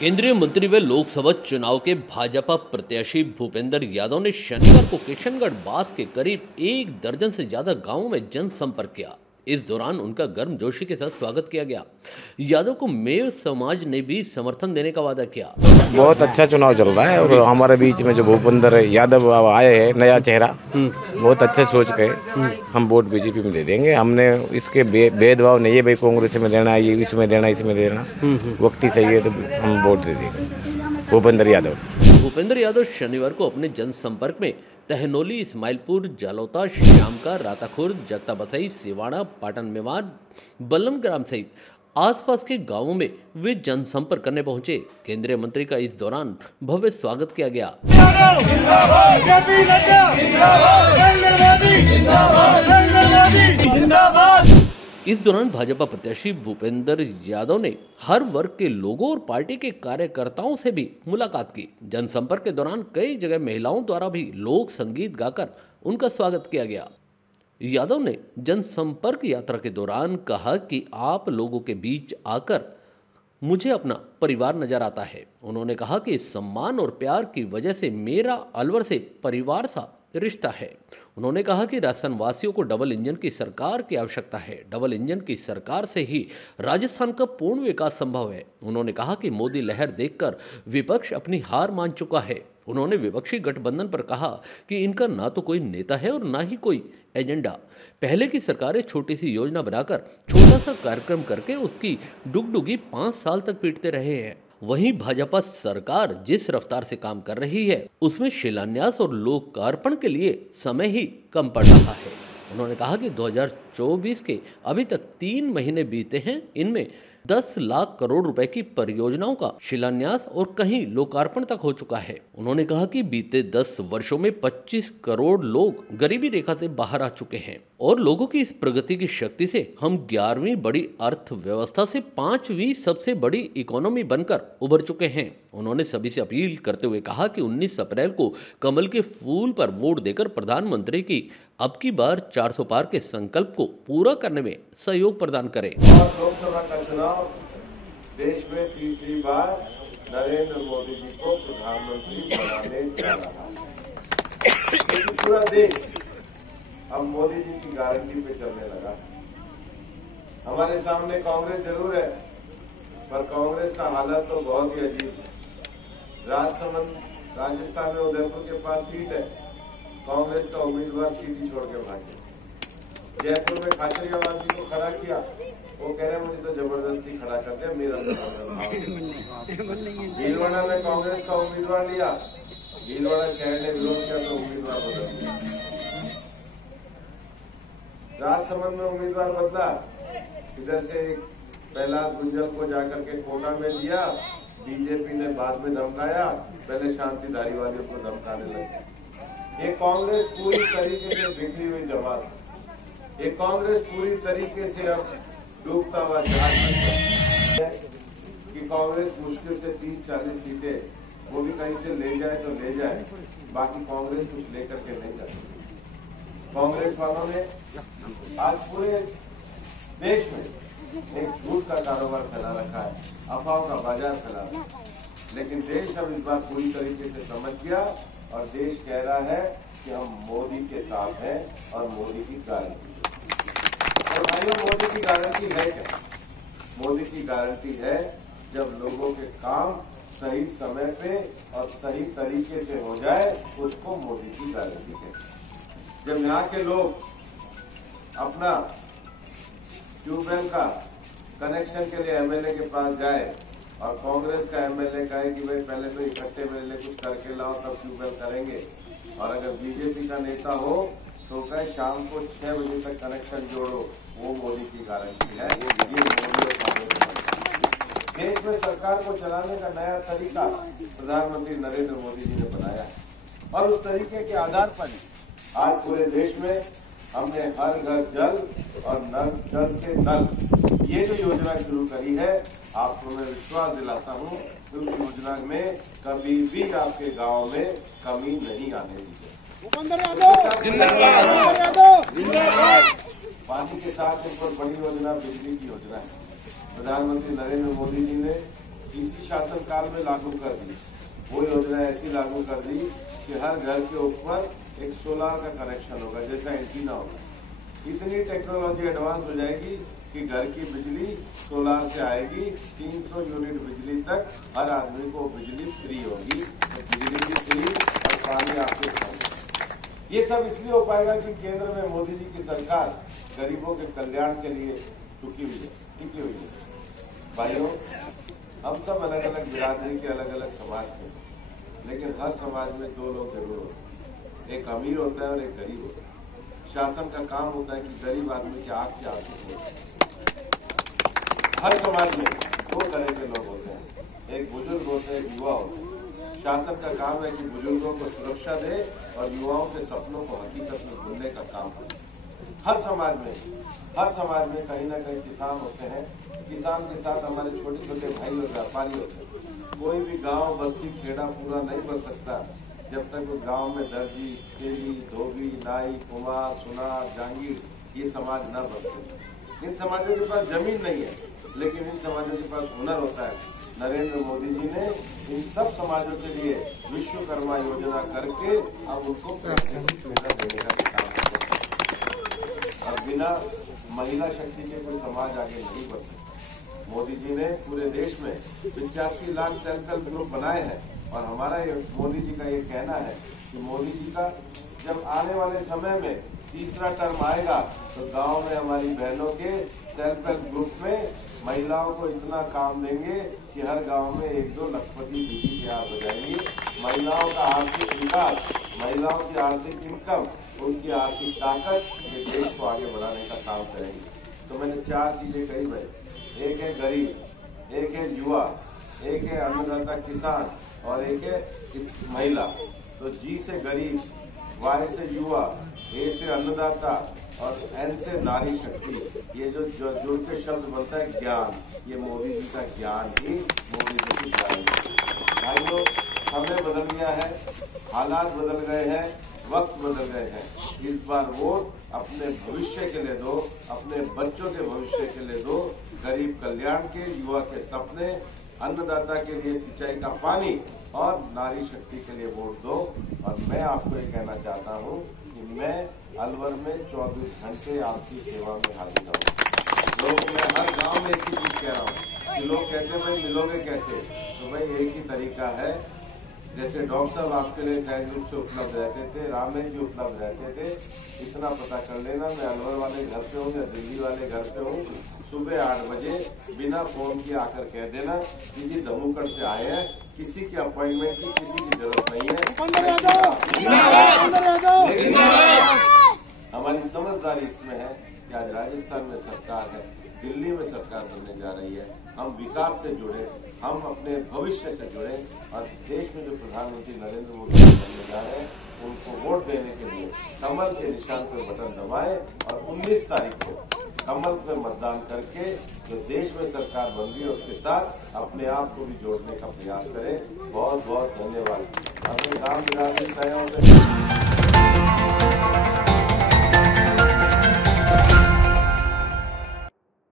केंद्रीय मंत्री व लोकसभा चुनाव के भाजपा प्रत्याशी भूपेंद्र यादव ने शनिवार को किशनगढ़ बास के करीब 1 दर्जन से ज्यादा गांवों में जनसंपर्क किया। इस दौरान उनका गर्मजोशी के साथ स्वागत किया गया। यादव को मेव समाज ने भी समर्थन देने का वादा किया। बहुत अच्छा चुनाव चल रहा है और हमारे बीच में जो भूपेंद्र यादव आए हैं, नया चेहरा, बहुत अच्छे सोच के हम वोट बीजेपी में दे देंगे। हमने इसके भेदभाव नहीं है भाई कांग्रेस में देना, ये इसमें देना, इसमें देना, वक्त ही सही है तो हम वोट दे देंगे भूपेंद्र यादव। भूपेंद्र यादव शनिवार को अपने जनसंपर्क में तहनोली, इस्माइलपुर, जालौता, श्यामका, राताखुर्द, जगता बसई, सिवाड़ा, पाटन मेवाड़, बल्लम ग्राम सहित आसपास के गांवों में वे जनसंपर्क करने पहुंचे। केंद्रीय मंत्री का इस दौरान भव्य स्वागत किया गया। इस दौरान भाजपा प्रत्याशी भूपेंद्र यादव ने हर वर्ग के लोगों और पार्टी के कार्यकर्ताओं से भी मुलाकात की। जनसंपर्क के दौरान कई जगह महिलाओं द्वारा भी लोक संगीत गाकर उनका स्वागत किया गया। यादव ने जनसंपर्क यात्रा के दौरान कहा कि आप लोगों के बीच आकर मुझे अपना परिवार नजर आता है। उन्होंने कहा कि इस सम्मान और प्यार की वजह से मेरा अलवर से परिवार सा रिश्ता है। उन्होंने कहा कि राजस्थान वासियों को डबल इंजन की सरकार की आवश्यकता है। डबल इंजन की सरकार से ही राजस्थान का पूर्ण विकास संभव है। उन्होंने कहा कि मोदी लहर देखकर विपक्ष अपनी हार मान चुका है। उन्होंने विपक्षी गठबंधन पर कहा कि इनका ना तो कोई नेता है और ना ही कोई एजेंडा। पहले की सरकारें छोटी सी योजना बनाकर छोटा सा कार्यक्रम करके उसकी डुगडुगी 5 साल तक पीटते रहे हैं। वहीं भाजपा सरकार जिस रफ्तार से काम कर रही है उसमें शिलान्यास और लोकार्पण के लिए समय ही कम पड़ रहा है। उन्होंने कहा कि 2024 के अभी तक 3 महीने बीते हैं, इनमें 10 लाख करोड़ रुपए की परियोजनाओं का शिलान्यास और कहीं लोकार्पण तक हो चुका है। उन्होंने कहा कि बीते 10 वर्षों में 25 करोड़ लोग गरीबी रेखा से बाहर आ चुके हैं और लोगों की इस प्रगति की शक्ति से हम 11वीं बड़ी अर्थव्यवस्था से 5वीं सबसे बड़ी इकोनॉमी बनकर उभर चुके हैं। उन्होंने सभी से अपील करते हुए कहा कि 19 अप्रैल को कमल के फूल पर वोट देकर प्रधानमंत्री की अब की बार 400 पार के संकल्प को पूरा करने में सहयोग प्रदान करें। लोकसभा का चुनाव देश में तीसरी बार नरेंद्र मोदी जी को प्रधानमंत्री बनाने जा रहा है। पूरा देश अब मोदी जी की गारंटी पे चलने लगा। हमारे सामने कांग्रेस जरूर है, पर कांग्रेस का हालत तो बहुत ही अजीब है। राजसमंद राजस्थान में उदयपुर के पास सीट है, कांग्रेस का उम्मीदवार सीट ही छोड़ के भागे। जयपुर में खाचरियावाल जी को खड़ा किया, वो कह रहे मुझे तो जबरदस्ती खड़ा कर दिया, मेरा भीलवाड़ा में कांग्रेस का उम्मीदवार लिया, भीलवाड़ा शहर ने विरोध किया तो उम्मीदवार बदल दिया। राजसमंद में उम्मीदवार बदला, इधर से प्रहलाद गुंजल को जाकर के कोटा में दिया, बीजेपी ने बाद में धमकाया, पहले शांति धारीवाल को धमकाने लगे। ये कांग्रेस पूरी तरीके से बिगड़ी हुई जमात है। ये कांग्रेस पूरी तरीके से अब डूबता हुआ जहाज है कि कांग्रेस मुश्किल से 30-40 सीटें वो भी कहीं से ले जाए तो ले जाए, बाकी कांग्रेस कुछ लेकर के नहीं जाती। कांग्रेस वालों ने आज पूरे देश में एक झूठ का कारोबार फैला रखा है, अफवाहों का बाजार फैला रखा है। लेकिन देश अब इस बार पूरी तरीके से समझ गया और देश कह रहा है कि हम मोदी के साथ हैं और मोदी की गारंटी है। और भाइयों, मोदी की गारंटी है क्या? मोदी की गारंटी है जब लोगों के काम सही समय पे और सही तरीके से हो जाए, उसको मोदी की गारंटी है। जब यहाँ के लोग अपना ट्यूबवेल का कनेक्शन के लिए एमएलए के पास जाए और कांग्रेस का एमएलए कहे कि भाई पहले तो इकट्ठे मेरे लिए कुछ करके लाओ तब ट्यूबवेल करेंगे, और अगर बीजेपी का नेता हो तो कहे शाम को 6 बजे तक कनेक्शन जोड़ो, वो मोदी की गारंटी है। ये मोदी और कांग्रेस देश में सरकार को चलाने का नया तरीका प्रधानमंत्री नरेंद्र मोदी जी ने बनाया है और उस तरीके के आधार पर आज पूरे देश में हमने हर घर जल और नल जल से नल ये जो योजना शुरू करी है, आपको मैं विश्वास दिलाता हूँ कि उस योजना में कभी भी आपके गांव में कमी नहीं आने दी। पानी के साथ एक और बड़ी योजना बिजली की योजना है। प्रधानमंत्री नरेंद्र मोदी जी ने इसी शासनकाल में लागू कर दी। वो योजना ऐसी लागू कर दी कि हर घर के ऊपर एक सोलार का कनेक्शन होगा, जैसा एंटीना होगा। इतनी टेक्नोलॉजी एडवांस हो जाएगी कि घर की बिजली सोलार से आएगी। 300 यूनिट बिजली तक हर आदमी को बिजली फ्री होगी, बिजली भी फ्री और पानी आपके घर। ये सब इसलिए हो पाएगा कि केंद्र में मोदी जी की सरकार गरीबों के कल्याण के लिए टिकी हुई है। भाइयों, हम सब अलग अलग बिरादरी के, अलग अलग समाज के, लेकिन हर समाज में दो लोग जरूर होते हैं, एक अमीर होता है और एक गरीब होता है। शासन का काम होता है कि गरीब आदमी के आंख के आंसू हो। हर समाज में दो तरह के लोग होते हैं, एक बुजुर्ग होते हैं, एक युवा होते हैं। शासन का काम है कि बुजुर्गों को सुरक्षा दे और युवाओं के सपनों को हकीकत में बुनने का काम करे। हर समाज में कहीं ना कहीं किसान होते हैं। किसान के साथ हमारे छोटे छोटे भाई और व्यापारी होते हैं। कोई भी गांव, बस्ती, खेड़ा पूरा नहीं बन सकता जब तक उस गांव में दर्जी, तेली, धोबी, नाई, कुमार, सुनार, जांगीर ये समाज न बसते। इन समाजों के पास जमीन नहीं है, लेकिन इन समाजों के पास हुनर होता है। नरेंद्र मोदी जी ने इन सब समाजों के लिए विश्वकर्मा योजना करके अब उनको पैसे की सुविधा देने का काम किया। और बिना महिला शक्ति के कोई समाज आगे नहीं बढ़ सकता। मोदी जी ने पूरे देश में 85 लाख सेल्फ हेल्प ग्रुप बनाए हैं। और हमारा मोदी जी का ये कहना है कि मोदी जी का जब आने वाले समय में तीसरा टर्म आएगा तो गांव में हमारी बहनों के सेल्फ हेल्प ग्रुप में महिलाओं को इतना काम देंगे कि हर गांव में 1-2 लखपति दीदी तैयार हो जाएंगी। महिलाओं का आर्थिक विकास, महिलाओं की आर्थिक इनकम, उनकी आर्थिक ताकत ये देश को आगे बढ़ाने का काम करेंगी। तो मैंने 4 चीजें कही भाई, एक है गरीब, एक है युवा, एक है अन्नदाता किसान और एक है महिला। तो जी से गरीब, वाई से युवा, ए से अन्नदाता और एन से नारी शक्ति। ये जो जुड़ के शब्द बनता है ज्ञान, ये मोदी जी का ज्ञान ही मोदी जी की ज्ञान है। भाइयों, समय बदल गया है, हालात बदल गए हैं, वक्त बदल गए हैं। इस बार वोट अपने भविष्य के लिए दो, अपने बच्चों के भविष्य के लिए दो, गरीब कल्याण के, युवा के सपने, अन्नदाता के लिए सिंचाई का पानी और नारी शक्ति के लिए वोट दो। और मैं आपको ये कहना चाहता हूँ कि मैं अलवर में 24 घंटे आपकी सेवा में हाजिर हूँ। लोग, मैं हर गांव में एक ही चीज कह रहा हूँ कि लोग कहते हैं भाई मिलोगे कैसे, तो भाई एक ही तरीका है। जैसे डॉक्टर साहब आपके लिए सहज रूप से उपलब्ध रहते थे, रामेश जी उपलब्ध रहते थे, इतना पता कर लेना। मैं अलवर वाले घर पे हूँ या दिल्ली वाले घर पे हूँ, सुबह 8 बजे बिना फोन के आकर कह देना कि जी धमुकड़ से आए हैं, किसी की अपॉइंटमेंट की किसी की जरूरत नहीं है। हमारी समझदारी इसमें है कि आज राजस्थान में सरकार है, दिल्ली में सरकार बनने जा रही है। हम विकास से जुड़े, हम अपने भविष्य से जुड़े और देश में जो प्रधानमंत्री नरेंद्र मोदी बनने जा रहे हैं उनको वोट देने के लिए कमल के निशान पर बटन दबाएं और 19 तारीख को कमल पर मतदान करके जो देश में सरकार बन रही है उसके साथ अपने आप को भी जोड़ने का प्रयास करें। बहुत बहुत धन्यवाद। अपने गाँव बिरादरी